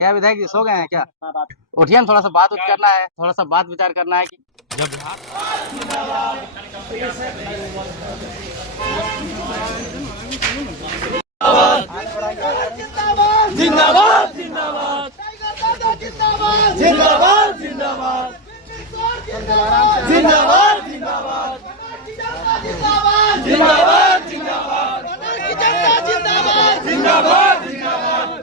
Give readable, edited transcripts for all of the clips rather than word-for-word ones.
क्या विधायक जी सो गए हैं क्या? उठिए ना, थोड़ा सा बात करना है, थोड़ा सा बात विचार करना है कि जब बिहार जिंदाबाद जिंदाबाद जिंदाबाद जिंदाबाद जिंदाबाद जिंदाबाद जिंदाबाद जिंदाबाद जिंदाबाद जिंदाबाद जिंदाबाद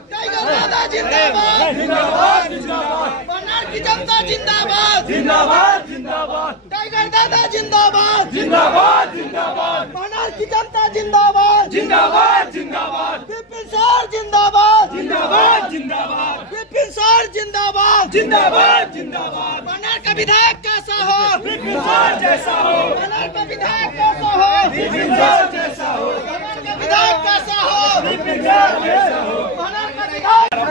जिंदाबाद जिंदाबाद बनारसी जनता जिंदाबाद जिंदाबाद जिंदाबाद टाइगर दादा जिंदाबाद जिंदाबाद जिंदाबाद बनारसी जनता जिंदाबाद जिंदाबाद जिंदाबाद विपिन सर जिंदाबाद जिंदाबाद जिंदाबाद विपिन सर जिंदाबाद जिंदाबाद जिंदाबाद बनार का विधायक कैसा हो विपिन सर जैसा हो बनार का विधायक कैसा हो विपिन सर जैसा हो बनार का विधायक कैसा हो विपिन सर जैसा हो बनार का विधायक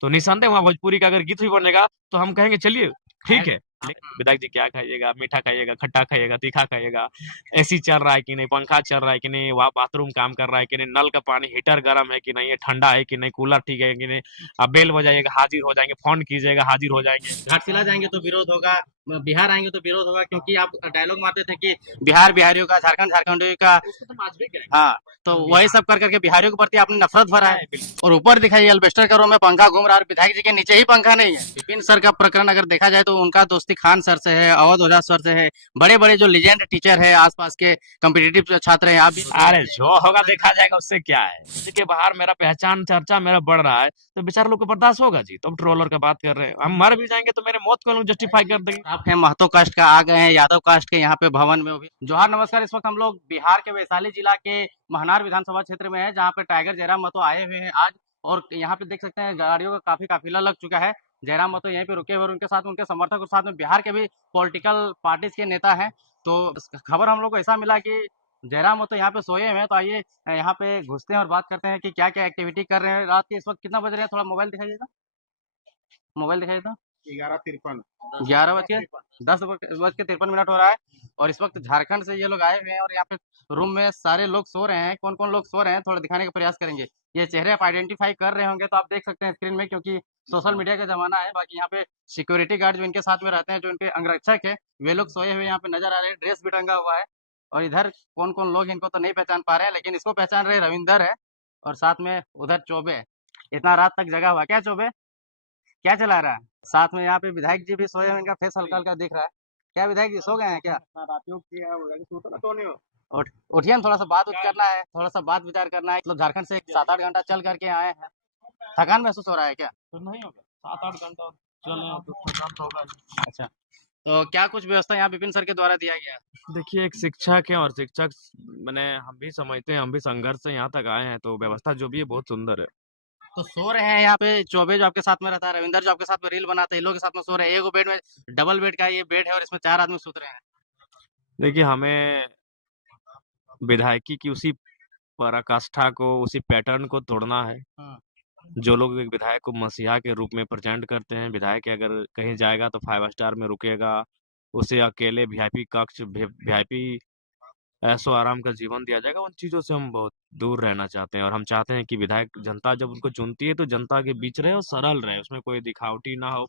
तो निसंदेह वहाँ भोजपुरी का अगर गीत भी बनेगा तो हम कहेंगे चलिए ठीक है। लेकिन विधायक जी क्या खाइएगा, मीठा खाइएगा, खट्टा खाइएगा, तीखा खाइएगा, एसी चल रहा है कि नहीं, पंखा चल रहा है कि नहीं, वहाँ बाथरूम काम कर रहा है कि नहीं, नल का पानी हीटर गर्म है कि नहीं, ये ठंडा है कि नहीं, कूलर ठीक है कि नहीं, आप बेल बजाइएगा हाजिर हो जाएंगे, फोन कीजिएगा हाजिर हो जाएंगे। घाटशिला जाएंगे तो विरोध होगा, बिहार आएंगे तो विरोध होगा, क्योंकि आप डायलॉग मारते थे कि बिहार बिहारियों का, झारखंड झारखंडियों का। हाँ, तो वही सब कर करके बिहारियों के प्रति आपने नफरत भरा है। और ऊपर दिखाई अल्बेस्टर के रूम में पंखा घूम रहा है, विधायक जी के नीचे ही पंखा नहीं है। विपिन सर का प्रकरण अगर देखा जाए तो उनका दोस्ती खान सर से है, अवध ओझा सर से है, बड़े बड़े जो लीजेंड टीचर है, आसपास के कॉम्पिटिटिव छात्र हैं। आप भी अरे जो होगा देखा जाएगा, उससे क्या है। इसी के बाहर मेरा पहचान चर्चा मेरा बढ़ रहा है तो बेचारे लोग को बर्दाश्त होगा जी। तो ट्रोलर का बात कर रहे हैं, हम मर भी जाएंगे तो मेरे मौत को लोग जस्टिफाई कर देंगे। आप हैं महतो कास्ट का, आ गए हैं यादव कास्ट के यहाँ पे भवन में। वो भी जोहार नमस्कार। इस वक्त हम लोग बिहार के वैशाली जिला के महनार विधानसभा क्षेत्र में है, जहाँ पे टाइगर जयराम महतो आए हुए हैं आज। और यहाँ पे देख सकते हैं गाड़ियों का काफी काफिला लग चुका है। जयराम महतो यहीं पे रुके हुए और उनके साथ उनके समर्थक और साथ में बिहार के भी पॉलिटिकल पार्टीज के नेता हैं। तो खबर हम लोग को ऐसा मिला कि जयराम महतो यहाँ पे सोए हुए हैं। तो आइए यहाँ पे घुसते हैं और बात करते हैं कि क्या क्या एक्टिविटी कर रहे हैं। रात के इस वक्त कितना बज रहे हैं, थोड़ा मोबाइल दिखाइएगा, मोबाइल दिखाइएगा। 11:53 11 बज के 10:53 हो रहा है। और इस वक्त झारखंड से ये लोग आए हुए हैं और यहाँ पे रूम में सारे लोग सो रहे हैं। कौन कौन लोग सो रहे हैं थोड़ा दिखाने का प्रयास करेंगे। ये चेहरे आप आइडेंटिफाई कर रहे होंगे तो आप देख सकते हैं स्क्रीन में, क्योंकि सोशल मीडिया का जमाना है। बाकी यहाँ पे सिक्योरिटी गार्ड जो इनके साथ में रहते हैं, जो इनके अंगरक्षक है, वे लोग सोए हुए यहाँ पे नजर आ रहे हैं। ड्रेस भी टंगा हुआ है। और इधर कौन कौन लोग इनको तो नहीं पहचान पा रहे हैं, लेकिन इसको पहचान रहे। रविंदर है और साथ में उधर चौबे है। इतना रात तक जगा हुआ क्या चौबे, क्या चला रहा है? साथ में यहाँ पे विधायक जी भी सोए हुए हैं, इनका फेस हल्का हल्का दिख रहा है। क्या विधायक जी सो गए हैं क्या? उठिए ना, थोड़ा सा बात करना है, थोड़ा सा बात विचार करना है। मतलब झारखंड से 7-8 घंटा चल करके आए हैं, थकान महसूस हो रहा है क्या? तो नहीं होगा 7-8 घंटा चले तो थकान तो होगा। अच्छा, तो क्या कुछ व्यवस्था यहाँ विपिन सर के द्वारा दिया गया है? देखिए एक शिक्षक है और शिक्षक मैंने हम भी समझते हैं, हम भी संघर्ष से यहाँ तक आए हैं, तो व्यवस्था जो भी है बहुत सुंदर है। तो सो रहे हैं यहाँ पे चौबे जो आपके साथ में रहता है, रविंदर जो आपके साथ में रील बनाते हैं, इन लोगों के साथ में सो रहे हैं। एक बेड में, डबल बेड का ये बेड है और इसमें 4 आदमी सुत रहे हैं। देखिए हमें विधायकी की उसी पराकाष्ठा को, उसी पैटर्न को तोड़ना है। जो लोग एक विधायक को मसीहा के रूप में प्रेजेंट करते हैं, विधायक अगर कहीं जाएगा तो 5 स्टार में रुकेगा, उसे अकेले वीआईपी कक्ष, वीआईपी ऐशो आराम का जीवन दिया जाएगा, उन चीजों से हम बहुत दूर रहना चाहते हैं। और हम चाहते हैं कि विधायक, जनता जब उनको चुनती है तो जनता के बीच रहे और सरल रहे, उसमें कोई दिखावटी ना हो,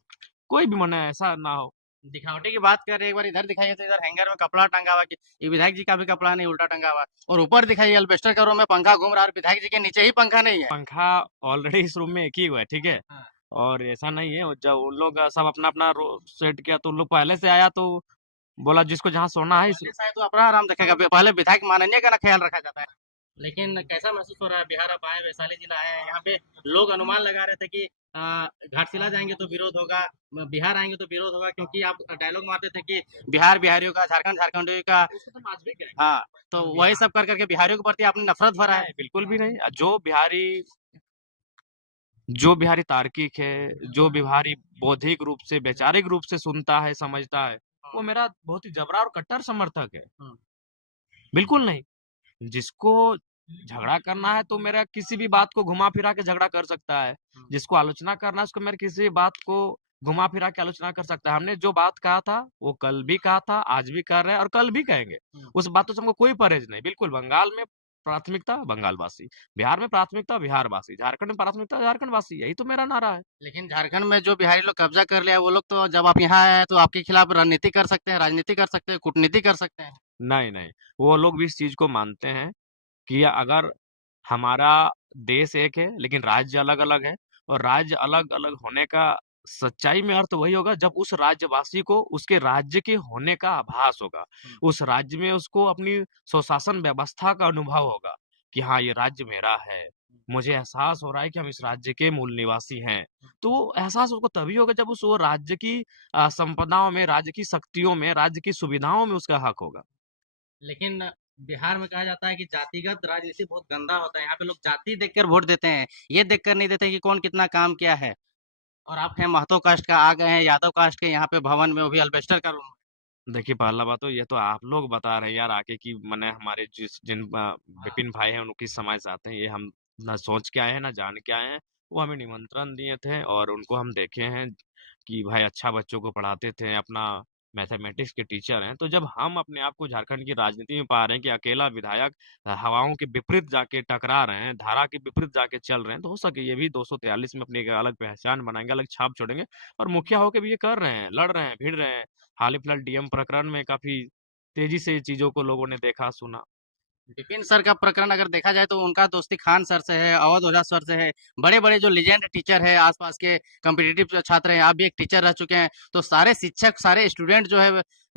कोई भी मन ऐसा ना हो। दिखावटी की बात कर रहे हैं, एक बार इधर दिखाइए तो इधर हैंगर में कपड़ा टंगा हुआ कि ये विधायक जी का भी कपड़ा नहीं, उल्टा टंगा हुआ। और ऊपर दिखाइए अल्बेस्टर के रूम में पंखा घूम रहा है और विधायक जी के नीचे ही पंखा नहीं है। पंखा ऑलरेडी इस रूम में एक ही हुआ है, ठीक है। हाँ। और ऐसा नहीं है, जब उन लोग सब अपना अपना सेट किया तो उन लोग पहले से आया तो बोला जिसको जहाँ सोना है पहले से आए तो अपना आराम रखेगा, पहले विधायक माननीय का ना ख्याल रखा जाता है। लेकिन कैसा महसूस हो रहा है, बिहार आप आए, वैशाली जिला आए हैं, यहाँ पे लोग अनुमान लगा रहे थे कि घाटशिला जाएंगे तो विरोध होगा, बिहार आएंगे तो विरोध होगा, क्योंकि आप डायलॉग मारते थे कि बिहार बिहारियों का, झारखंड झारखंडियों का। हाँ, तो वही सब कर करके बिहारियों के प्रति आपने नफरत भरा है। बिल्कुल भी नहीं। जो बिहारी तार्किक है, जो बिहारी बौद्धिक रूप से, वैचारिक रूप से सुनता है, समझता है, वो मेरा बहुत ही जबरा और कट्टर समर्थक है। बिल्कुल नहीं। जिसको झगड़ा करना है तो मेरा किसी भी बात को घुमा फिरा के झगड़ा कर सकता है, जिसको आलोचना करना है उसको मेरे किसी भी बात को घुमा फिरा के आलोचना कर सकता है। हमने जो बात कहा था वो कल भी कहा था, आज भी कर रहे हैं और कल भी कहेंगे। उस बातों से हमको कोई परहेज नहीं। बिल्कुल बंगाल में प्राथमिकता बंगालवासी, बिहार में प्राथमिकता बिहारवासी, झारखंड में प्राथमिकता झारखंडवासी, यही तो मेरा नारा है। लेकिन झारखंड में जो बिहारी लोग कब्जा कर लिया, वो लोग तो जब आप यहाँ आए हैं तो आपके खिलाफ रणनीति कर सकते हैं, राजनीति कर सकते हैं, कूटनीति कर सकते हैं। नहीं, नहीं, वो लोग भी इस चीज़ को मानते हैं कि अगर हमारा देश एक है लेकिन राज्य अलग-अलग है, और राज्य अलग-अलग होने का सच्चाई में अर्थ वही होगा जब उस राज्यवासी को उसके राज्य के होने का आभास होगा। उस राज्य में उसको अपनी स्वशासन व्यवस्था का अनुभव होगा कि हाँ, ये राज्य मेरा है। मुझे एहसास हो रहा है कि हम इस राज्य के मूल निवासी हैं। तो वो एहसास उसको तभी होगा जब उस वो राज्य की संपदाओं में, राज्य की शक्तियों में, राज्य की सुविधाओं में उसका हक होगा। लेकिन बिहार में कहा जाता है कि जातिगत राजनीति बहुत गंदा होता है। यहाँ पे लोग जाति देखकर वोट देते हैं, ये देखकर नहीं देते कि कौन कितना काम किया है। और आप हैं महतो कास्ट का, आ गए हैं यादव कास्ट के यहाँ पे भवन में, वो भी अल्बेस्टर का रूम। देखिए, पहला बात तो ये तो आप लोग बता रहे हैं यार आके कि मने हमारे जिन विपिन भाई हैं उनकी समाज से आते हैं, ये हम ना सोच के आए हैं ना जान के आए हैं। वो हमें निमंत्रण दिए थे और उनको हम देखे हैं कि भाई अच्छा बच्चों को पढ़ाते थे, अपना मैथमेटिक्स के टीचर हैं। तो जब हम अपने आप को झारखंड की राजनीति में पा रहे हैं कि अकेला विधायक हवाओं के विपरीत जाके टकरा रहे हैं, धारा के विपरीत जाके चल रहे हैं, तो हो सके ये भी 243 में अपनी एक अलग पहचान बनाएंगे, अलग छाप छोड़ेंगे और मुखिया होके भी ये कर रहे हैं, लड़ रहे हैं, भिड़ रहे हैं। हाल ही फिलहाल डीएम प्रकरण में काफ़ी तेज़ी से चीज़ों को लोगों ने देखा, सुना। विपिन सर का प्रकरण अगर देखा जाए तो उनका दोस्ती खान सर से है, अवध ओझा सर से है। बड़े-बड़े जो लीजेंड टीचर है, आसपास के कॉम्पिटिटिव छात्र हैं, आप भी एक टीचर रह चुके हैं। तो सारे शिक्षक, सारे स्टूडेंट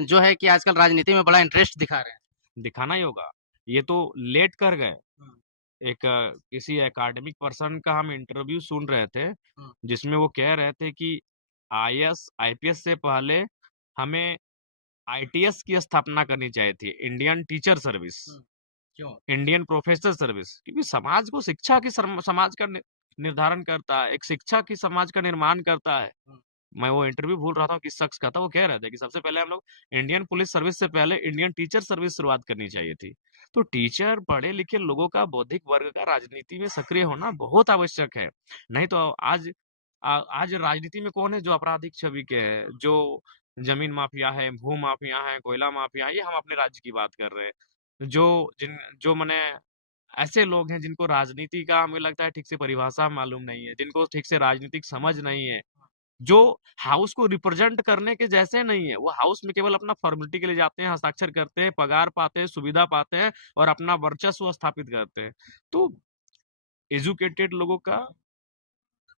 जो है कि आजकल राजनीति में बड़ा इंटरेस्ट दिखा रहे हैं। दिखाना ही होगा। ये तो लेट कर गए। हुँ, एक किसी एकेडमिक पर्सन का हम इंटरव्यू सुन रहे थे, हुँ, जिसमें वो कह रहे थे कि आईएएस, आईपीएस से पहले हमें आईटीएस की स्थापना करनी चाहिए थी, इंडियन टीचर सर्विस। हुँ। क्यों? इंडियन प्रोफेसर सर्विस, क्योंकि समाज को शिक्षा की समाज का निर्धारण करता है, एक शिक्षा की समाज का निर्माण करता है। हुँ। मैं वो इंटरव्यू भूल रहा था किस शख्स का था, वो कह रहे थे कि सबसे पहले हम लोग इंडियन पुलिस सर्विस से पहले इंडियन टीचर सर्विस शुरुआत करनी चाहिए थी। तो टीचर, पढ़े लिखे लोगों का, बौद्धिक वर्ग का राजनीति में सक्रिय होना बहुत आवश्यक है। नहीं तो आज राजनीति में कौन है जो आपराधिक छवि के है, जो जमीन माफिया है, भू माफिया है, कोयला माफिया है, ये हम अपने राज्य की बात कर रहे हैं। जो मने ऐसे लोग हैं जिनको राजनीति का हमें लगता है ठीक से परिभाषा मालूम नहीं है, जिनको ठीक से राजनीतिक समझ नहीं है, जो हाउस को रिप्रेजेंट करने के जैसे नहीं है। वो हाउस में केवल अपना फॉर्मेलिटी के लिए जाते हैं, हस्ताक्षर करते हैं, पगार पाते हैं, सुविधा पाते हैं और अपना वर्चस्व स्थापित करते हैं। तो एजुकेटेड लोगों का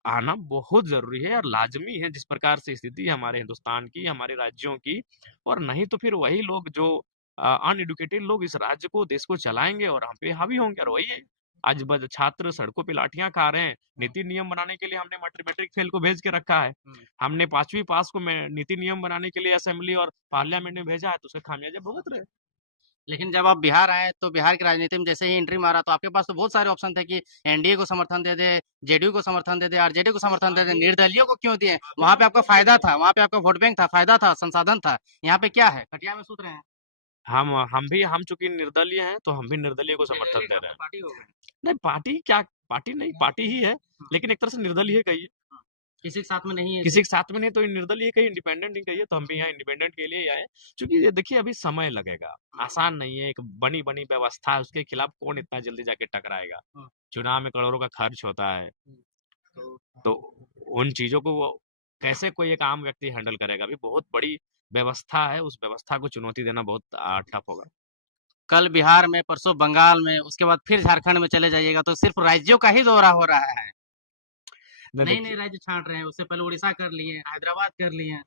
आना बहुत ज़रूरी है और लाज़मी है, जिस प्रकार से स्थिति है हमारे हिंदुस्तान की, हमारे राज्यों की। और नहीं तो फिर वही लोग जो अनएडुकेटेड लोग इस राज्य को, देश को चलाएँगे और हम पे हावी होंगे। और वही है, आज छात्र सड़कों पे लाठियाँ खा रहे हैं। नीति नियम बनाने के लिए हमने मैट्रिक फेल को भेज के रखा है। हुँ। हमने 5वीं पास को में नीति नियम बनाने के लिए असेंबली और पार्लियामेंट में भेजा है, तो उसके खामियाज़ा भुगत रहे हैं। लेकिन जब आप बिहार आए तो बिहार की राजनीति में जैसे ही एंट्री मारा तो आपके पास तो बहुत सारे ऑप्शन थे कि एनडीए को समर्थन दे दे, जेडीयू को समर्थन दे दे, आरजेडी को समर्थन दे दे, निर्दलीयों को क्यों दिए? वहां पे आपका फायदा था, वहां पे आपका वोट बैंक था, फायदा था, संसाधन था। यहाँ पे क्या है? खटिया में सूत रहे हैं। हम चूँकि निर्दलीय हैं, तो हम भी निर्दलीय को समर्थन निर्दलीय दे का रहे तो हैं। पार्टी हो गई। नहीं, पार्टी क्या, पार्टी नहीं, पार्टी ही है, लेकिन एक तरह से निर्दलीय ही कहिए। किसी के साथ में नहीं है। किसी के साथ में नहीं तो निर्दलीय कहिए, इंडिपेंडेंट ही कहिए, तो हम भी यहाँ इंडिपेंडेंट के लिए ही आए हैं। क्योंकि ये देखिए अभी समय लगेगा, आसान नहीं है, एक बनी-बनी व्यवस्था है, उसके खिलाफ कौन इतना जल्दी जाके टकराएगा। हाँ। चुनाव में करोड़ों का खर्च होता है, तो उन चीज़ों को वो कैसे कोई एक आम व्यक्ति हैंडल करेगा? अभी बहुत बड़ी व्यवस्था है, उस व्यवस्था को चुनौती देना बहुत टफ होगा। कल बिहार में, परसों बंगाल में, उसके बाद फिर झारखंड में चले जाइएगा तो सिर्फ राज्यों का ही दौरा हो रहा है। नहीं नए देखिए, नए राज्य छांट रहे हैं। उससे पहले उड़ीसा कर लिए, हैदराबाद कर लिए।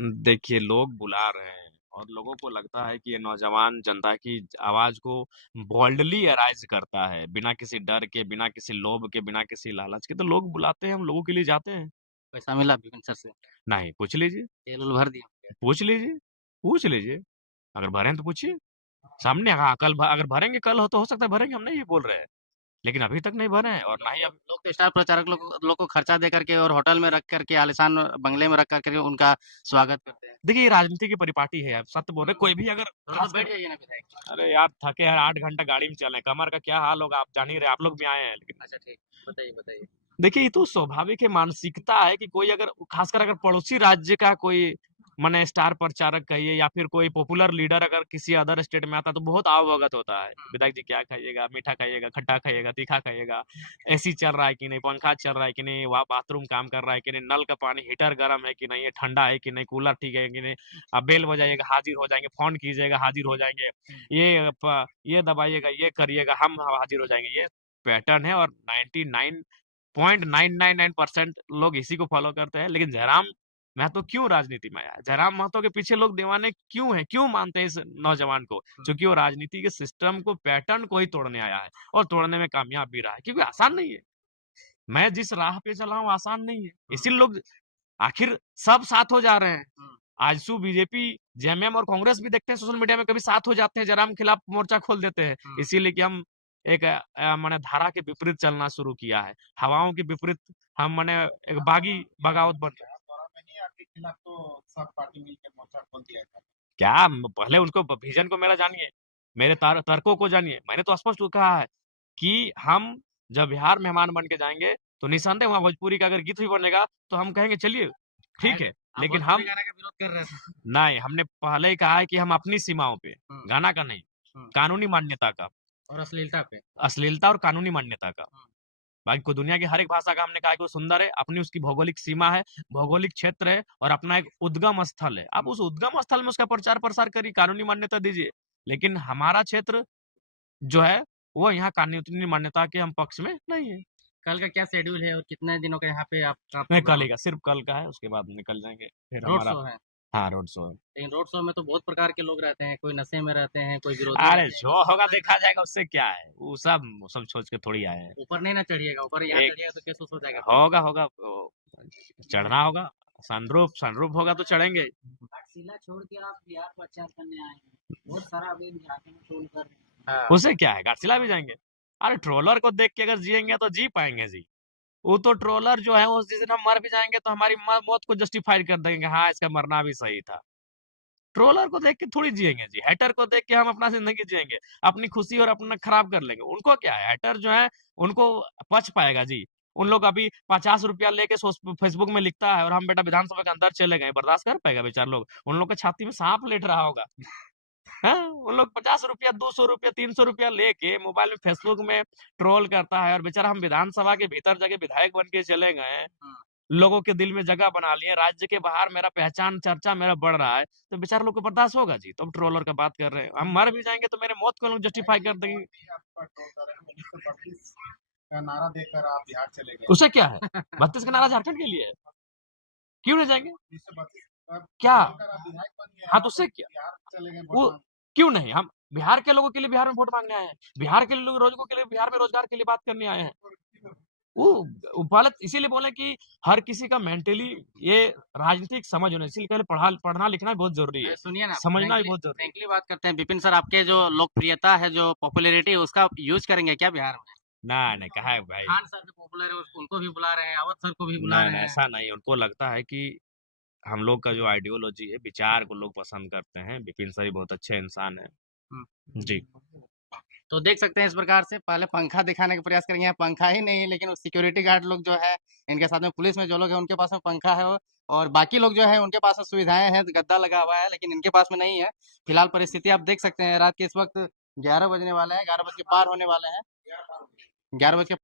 देखिए लोग बुला रहे हैं और लोगों को लगता है कि ये नौजवान जनता की आवाज़ को बोल्डली अराइज़ करता है, बिना किसी डर के, बिना किसी लोभ के, बिना किसी लालच के। तो लोग बुलाते हैं, हम लोगों के लिए जाते हैं। पैसा मिला विपिन सर से, नहीं, पूछ लीजिए, जेल उल भर दिया। पूछ लीजिए, पूछ लीजिए। अगर भरे हैं तो पूछिए। सामने अगर भरेंगे कल हो तो हो सकता है भरेंगे, हम नहीं ये बोल रहे हैं। लेकिन अभी तक नहीं भरे हैं और ना ही अब। लोग तो स्टार प्रचारक लोग को खर्चा दे करके और होटल में रख करके, आलीशान बंगले में रख करके उनका स्वागत करते हैं। देखिए ये राजनीति की परिपाटी है, आप सत्य बोल रहे हैं। कोई भी अगर थोड़ा खास तो बैठ कर, जाइए ना विधायक। अरे यार थके हैं, 8 घंटा गाड़ी में चले हैं, कमर का क्या हाल होगा आप जान ही रहे हैं, आप लोग भी आए हैं। लेकिन अच्छा ठीक, बताइए बताइए। देखिए ये तो स्वाभाविक है, मानसिकता है कि कोई अगर खासकर अगर पड़ोसी राज्य का कोई माने स्टार प्रचारक कहिए या फिर कोई पॉपुलर लीडर अगर किसी अदर स्टेट में आता तो बहुत अवगत होता है, विधायक जी क्या खाइएगा, मीठा खाइएगा, खट्टा खाइएगा, तीखा खाइएगा, एसी चल रहा है कि नहीं, पंखा चल रहा है कि नहीं, वहाँ बाथरूम काम कर रहा है कि नहीं, नल का पानी हीटर गर्म है कि नहीं, ये ठंडा है कि नहीं, कूलर ठीक है कि नहीं, आप बेल बजाइएगा हाजिर हो जाएंगे, फोन कीजिएगा हाजिर हो जाएंगे, ये दबाइएगा, ये करिएगा, हम हाजिर हो जाएंगे। ये पैटर्न है और 99.999% लोग इसी को फॉलो करते हैं। लेकिन जयराम महतो क्यों राजनीति में आया? जयराम महतो के पीछे लोग दीवाने क्यों हैं, क्यों मानते हैं इस नौजवान को? क्योंकि वो राजनीति के सिस्टम को, पैटर्न को ही तोड़ने आया है और तोड़ने में कामयाब भी रहा है, क्योंकि आसान नहीं है। मैं जिस राह पे चला हूँ आसान नहीं है, इसीलिए लोग आखिर सब साथ हो जा रहे हैं। आजसू बीजेपी, जेएमएम और कांग्रेस भी देखते हैं सोशल मीडिया में कभी साथ हो जाते हैं, जयराम के खिलाफ मोर्चा खोल देते हैं, इसीलिए कि हम एक माने धारा के विपरीत चलना शुरू किया है, हवाओं के विपरीत हम माने एक बागी बगावत बन गए। आपके खिलाफ तो सब पार्टी मिलकर मोर्चा खोल दिया था। क्या पहले उनको विजन को मेरा जानिए, मेरे तर्कों को जानिए। मैंने तो स्पष्ट कहा है कि हम जब बिहार मेहमान बन के जाएंगे तो निसंदेह वहाँ भोजपुरी का अगर गीत भी बनेगा तो हम कहेंगे चलिए ठीक है, लेकिन हम गाना का विरोध कर रहे थे। नहीं, हमने पहले ही कहा है कि हम अपनी सीमाओं पे, गाना का नहीं, कानूनी मान्यता का और अश्लीलता पे, अश्लीलता और कानूनी मान्यता का। बाकी को दुनिया की हर एक भाषा का हमने कहा कि वो सुंदर है, अपनी उसकी भौगोलिक सीमा है, भौगोलिक क्षेत्र है और अपना एक उद्गम स्थल है। आप उस उद्गम स्थल में उसका प्रचार प्रसार करिए, कानूनी मान्यता दीजिए। लेकिन हमारा क्षेत्र जो है वो यहाँ कानूनी मान्यता के हम पक्ष में नहीं है। कल का क्या शेड्यूल है और कितने दिनों का यहाँ पे आप नहीं, कल ही का, सिर्फ कल का है, उसके बाद निकल जाएंगे फिर रोड हमारा। शो है? हाँ, रोड शो है। लेकिन रोड शो में तो बहुत प्रकार के लोग रहते हैं, कोई नशे में रहते हैं, कोई विरोधी अरे रहते हैं। जो होगा देखा जाएगा, उससे क्या है, वो सब सोच के थोड़ी आए हैं। ऊपर नहीं ना चढ़िएगा, ऊपर यहाँ एक- चढ़िएगा तो केस हो जाएगा। होगा चढ़ना होगा, सनरूफ होगा तो चढ़ेंगे। घाटशिला छोड़ के आप बिहार प्रचार करने आए हैं, बहुत सारा अभी झारखंड में ट्रोल कर रहे हैं। हाँ। उससे क्या है, घाटशिला भी जाएंगे। अरे ट्रोलर को देख के अगर जिएंगे तो जी पाएंगे जी। वो तो ट्रोलर जो है उस जिस दिन हम मर भी जाएंगे तो हमारी मौत को जस्टिफाइड कर देंगे, हाँ इसका मरना भी सही था। ट्रोलर को देख के थोड़ी जिएंगे जी, हैटर को देख के हम अपना जिंदगी जिएंगे, अपनी खुशी और अपना खराब कर लेंगे। उनको क्या है, हैटर जो है उनको पच पाएगा जी। उन लोग अभी 50 रुपया लेके फेसबुक में लिखता है और हम बेटा विधानसभा के अंदर चले गए, बर्दाश्त कर पाएगा बेचार लोग? उन लोग के छाती में सांप लेट रहा होगा। हाँ, उन लोग 50 रुपया, 200 रुपया, 300 रुपया लेके मोबाइल में फेसबुक में ट्रोल करता है और बेचारा हम विधानसभा के भीतर जाके विधायक बन के चले गए, लोगों के दिल में जगह बना लिए, राज्य के बाहर मेरा पहचान चर्चा मेरा बढ़ रहा है, तो बेचारे लोग को बर्दाश्त होगा जी? तो हम ट्रोलर का बात कर रहे हैं, हम मर भी जाएंगे तो मेरे मौत को लोग जस्टिफाई कर देंगे। आपका ट्रोल कर रहे हैं, 1932 का नारा देकर आप बिहार चले गए। उससे क्या है, 32 का नारा झारखंड के लिए है, क्यों नहीं जाएंगे? 1932 क्या? आप विधायक बन गए, हाँ, तो उससे क्या, बिहार चले गए वो वोट क्यों नहीं? हम बिहार के लोगों के लिए बिहार में वोट मांगने आए हैं, बिहार के लोगों के लिए बिहार में रोजगार के लिए बात करने आए हैं। वो गलत इसीलिए बोले कि हर किसी का मेंटली ये राजनीतिक समझ होना, इसीलिए पहले पढ़ना लिखना बहुत जरूरी है, सुनिए ना, समझना भी बहुत जरूरी है। फ्रैंकली बात करते हैं, विपिन सर आपके जो लोकप्रियता है, जो पॉपुलैरिटी है, उसका यूज करेंगे क्या बिहार में? नहीं कहा है भाई, खान सर जो पॉपुलर है उनको भी बुला रहे हैं, अवध सर को भी बुला रहे हैं। ऐसा नहीं, उनको लगता है कि हम लोग का जो आइडियोलॉजी है, विचार को लोग पसंद करते हैं। विपिन सर बहुत अच्छे इंसान है जी। तो देख सकते हैं इस प्रकार से पहले पंखा दिखाने का प्रयास करेंगे, पंखा ही नहीं लेकिन सिक्योरिटी गार्ड लोग जो है, इनके साथ में पुलिस में जो लोग हैं उनके पास में पंखा है, और बाकी लोग जो है उनके पास में सुविधाएं हैं, गद्दा लगा हुआ है, लेकिन इनके पास में नहीं है। फिलहाल परिस्थिति आप देख सकते हैं, रात के इस वक्त 11 बजने वाले हैं, 11 बज के पार होने वाले हैं, 11 बज के